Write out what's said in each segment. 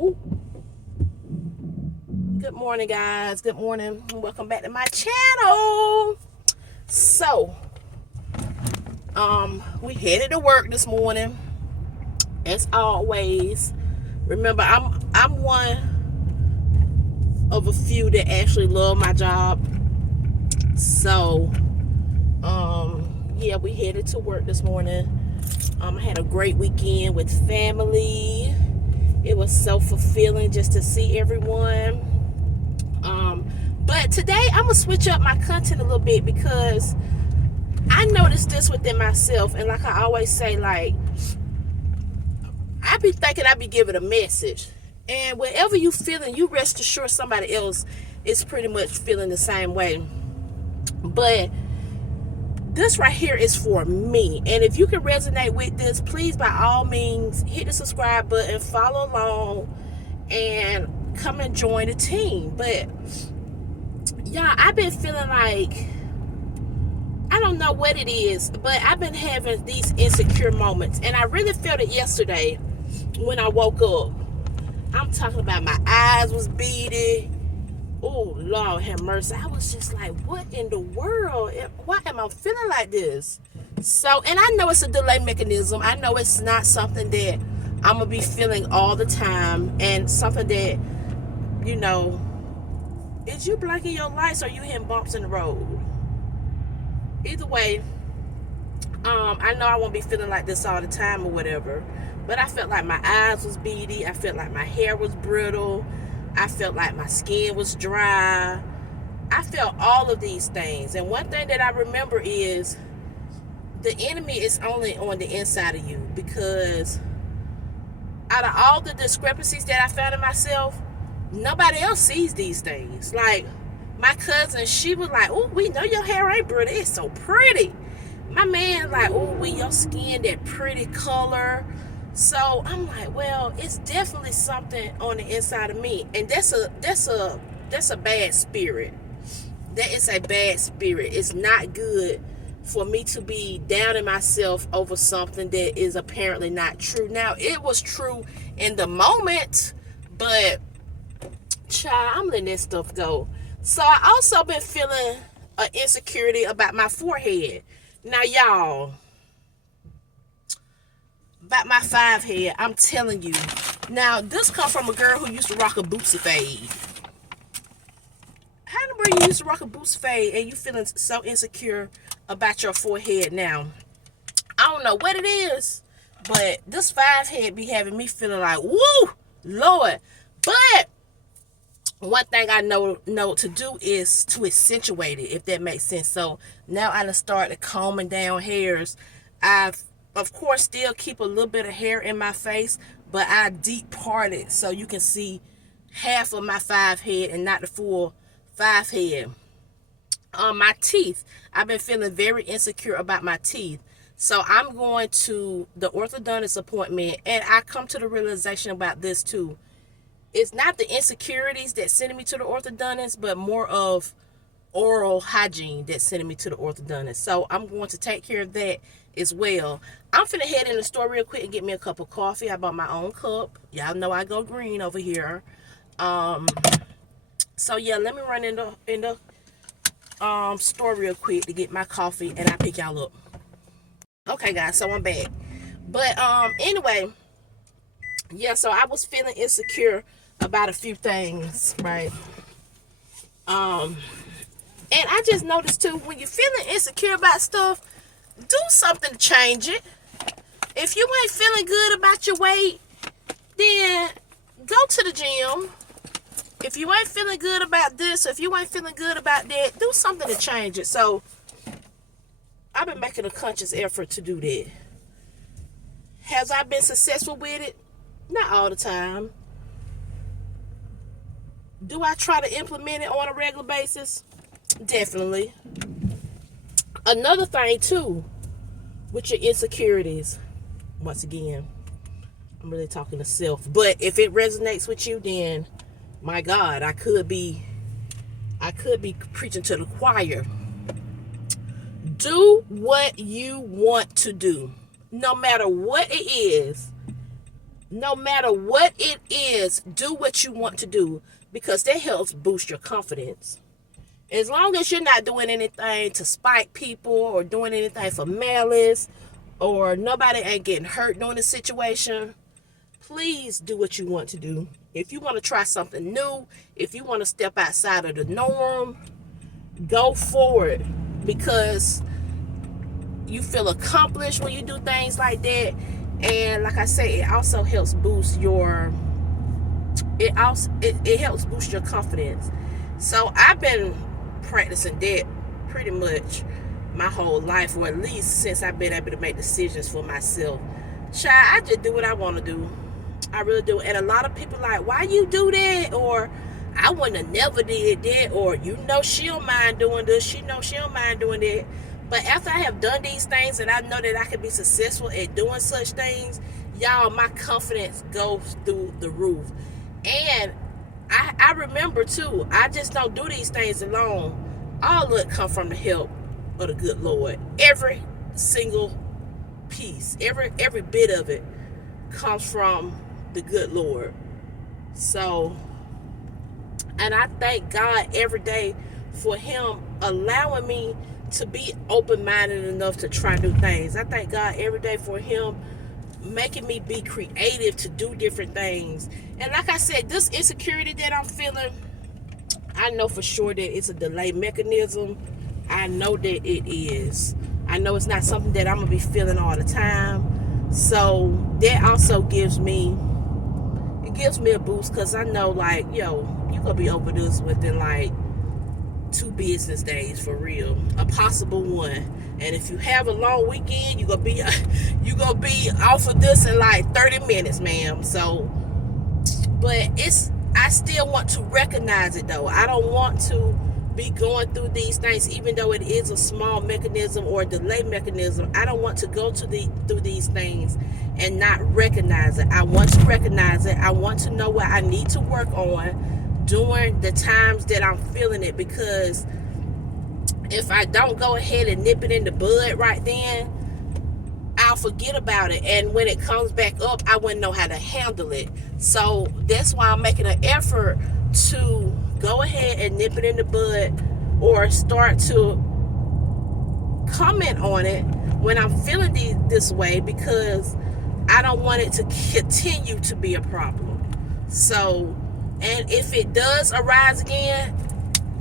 Ooh. Good morning, guys. Good morning. Welcome back to my channel. So, we headed to work this morning. As always, remember I'm one of a few that actually love my job. So, yeah, we headed to work this morning. I had a great weekend with family. It was so fulfilling just to see everyone. But today I'm gonna switch up my content a little bit because I noticed this within myself, and like I always say, like I be thinking I be giving a message, and whatever you feeling, you rest assured somebody else is pretty much feeling the same way. But this right here is for me, and if you can resonate with this, please by all means hit the subscribe button, follow along, and come and join the team. But y'all, I've been feeling like, I don't know what it is, but I've been having these insecure moments, and I really felt it yesterday when I woke up. I'm talking about my eyes was beady. Oh, Lord have mercy. I was just like, what in the world? Why am I feeling like this? So, and I know it's a delay mechanism. I know it's not something that I'm going to be feeling all the time, and something that, you know, is you blinking your lights or you hitting bumps in the road? Either way, I know I won't be feeling like this all the time or whatever, but I felt like my eyes was beady. I felt like my hair was brittle. I felt like my skin was dry. I felt all of these things. And one thing that I remember is the enemy is only on the inside of you, because out of all the discrepancies that I found in myself, nobody else sees these things. Like my cousin, she was like, oh, we know your hair ain't brittle. It's so pretty. My man like, oh, your skin that pretty color. So I'm like, well, it's definitely something on the inside of me, and that's a bad spirit. That is a bad spirit. It's not good for me to be down in myself over something that is apparently not true. Now, it was true in the moment, but child, I'm letting that stuff go. So I also been feeling an insecurity about my forehead. Now, y'all, about my 5 head, I'm telling you. Now, this come from a girl who used to rock a Bootsy fade. How in the world you used to rock a Bootsy fade and you feeling so insecure about your forehead now? I don't know what it is, but this 5 head be having me feeling like, woo, Lord. But one thing I know to do is to accentuate it, if that makes sense. So now I done started combing down hairs. I've, of course, still keep a little bit of hair in my face, but I deep part it so you can see half of my 5 head and not the full 5 head. My teeth, I've been feeling very insecure about my teeth. So I'm going to the orthodontist appointment, and I come to the realization about this too. It's not the insecurities that send me to the orthodontist, but more of oral hygiene that sending me to the orthodontist. So I'm going to take care of that as well. I'm finna head in the store real quick and get me a cup of coffee. I bought my own cup. Y'all know I go green over here. So yeah, let me run in the store real quick to get my coffee, and I'll pick y'all up. Okay, guys, so I'm back. But anyway, yeah, so I was feeling insecure about a few things, right? And I just noticed too, when you're feeling insecure about stuff, do something to change it. If you ain't feeling good about your weight, then go to the gym. If you ain't feeling good about this, or if you ain't feeling good about that, do something to change it. So I've been making a conscious effort to do that. Has I been successful with it? Not all the time. Do I try to implement it on a regular basis? Definitely. Another thing too, with your insecurities, once again, I'm really talking to self, but if it resonates with you, then my God, I could be preaching to the choir. Do what you want to do, no matter what it is. No matter what it is, do what you want to do, because that helps boost your confidence. As long as you're not doing anything to spite people or doing anything for malice, or nobody ain't getting hurt during the situation, please do what you want to do. If you want to try something new, if you want to step outside of the norm, go forward, because you feel accomplished when you do things like that. And like I say, it also helps boost your it helps boost your confidence. So I've been practicing that pretty much my whole life, or at least since I've been able to make decisions for myself. Child, I just do what I want to do. I really do. And a lot of people like, why you do that? Or I wouldn't have never did that. Or she don't mind doing this. She don't mind doing that. But after I have done these things and I know that I can be successful at doing such things, y'all, my confidence goes through the roof. And I remember too, I just don't do these things alone. All of it come from the help of the good Lord. Every single piece, every bit of it comes from the good Lord. So, and I thank God every day for him allowing me to be open-minded enough to try new things. I thank God every day for him making me be creative to do different things. And like I said, this insecurity that I'm feeling, I know for sure that it's a delay mechanism. I know that it is. I know it's not something that I'm going to be feeling all the time. So that also gives me a boost, because I know, like, you're going to be over this within like 2 business days, for real, a possible one. And if you have a long weekend, you're gonna be off of this in like 30 minutes, ma'am. So, but I still want to recognize it though. I don't want to be going through these things, even though it is a small mechanism or a delay mechanism. I don't want to go through these things and not recognize it. I want to recognize it. I want to know what I need to work on during the times that I'm feeling it, because if I don't go ahead and nip it in the bud right then, I'll forget about it, and when it comes back up, I wouldn't know how to handle it. So that's why I'm making an effort to go ahead and nip it in the bud, or start to comment on it when I'm feeling this way, because I don't want it to continue to be a problem. So, and if it does arise again,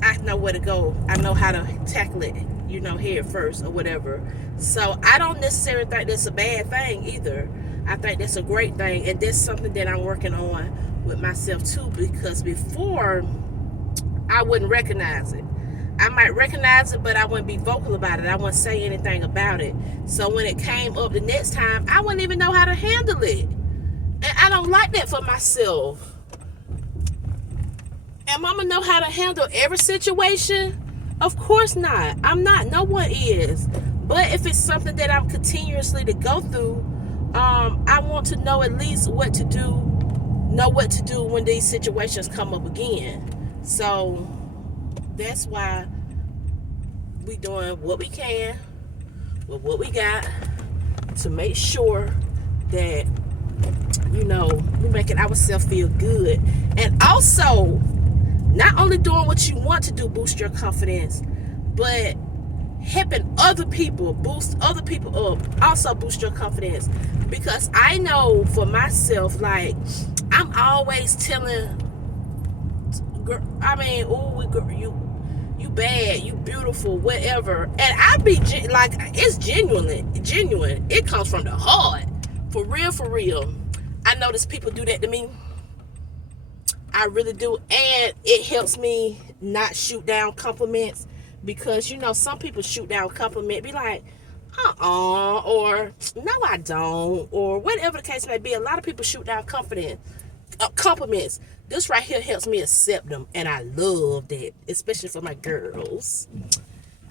I know where to go. I know how to tackle it, head first or whatever. So I don't necessarily think that's a bad thing either. I think that's a great thing. And that's something that I'm working on with myself too, because before I wouldn't recognize it. I might recognize it, but I wouldn't be vocal about it. I wouldn't say anything about it. So when it came up the next time, I wouldn't even know how to handle it. And I don't like that for myself. Am I gonna know how to handle every situation? Of course not. I'm not. No one is. But if it's something that I'm continuously to go through, I want to know at least what to do. Know what to do when these situations come up again. So that's why we doing what we can with what we got to make sure that we're making ourselves feel good, and also not only doing what you want to do, boost your confidence, but helping other people, boost other people up, also boost your confidence. Because I know for myself, like, I'm always telling, you bad, you beautiful, whatever. And I be like, it's genuine. It comes from the heart, for real. I notice people do that to me. I really do. And it helps me not shoot down compliments, because some people shoot down compliment, be like, or no I don't, or whatever the case may be. A lot of people shoot down compliments. This right here helps me accept them, and I love that, especially for my girls.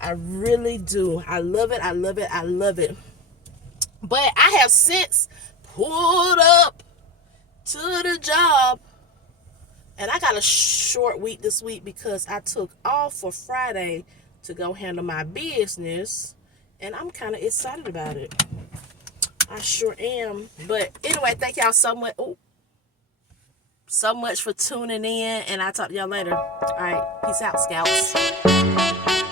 I really do. I love it. But I have since pulled up to the job, and I got a short week this week because I took off for Friday to go handle my business, and I'm kind of excited about it. I sure am. But anyway, thank y'all so much. Ooh, so much for tuning in, and I'll talk to y'all later. All right, peace out, scouts.